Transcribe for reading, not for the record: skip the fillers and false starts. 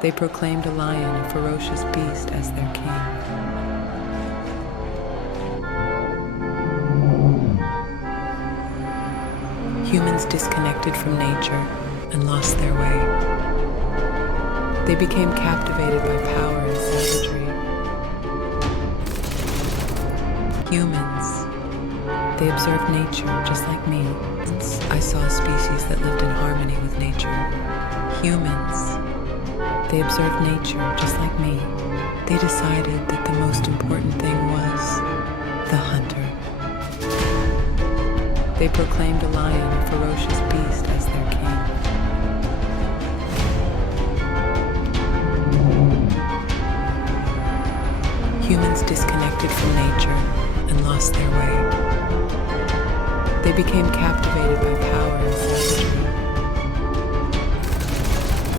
They proclaimed a lion, a ferocious beast, as their king. Humans disconnected from nature and lost their way. They became captivated by power and savagery. Humans, they observed nature just like me. I saw a species that lived in harmony with nature. Humans, they observed nature just like me. They decided that the most important thing was the hunter. They proclaimed a lion, a ferocious beast, as their king. Humans disconnected from nature and lost their way. They became captivated by power and savagery.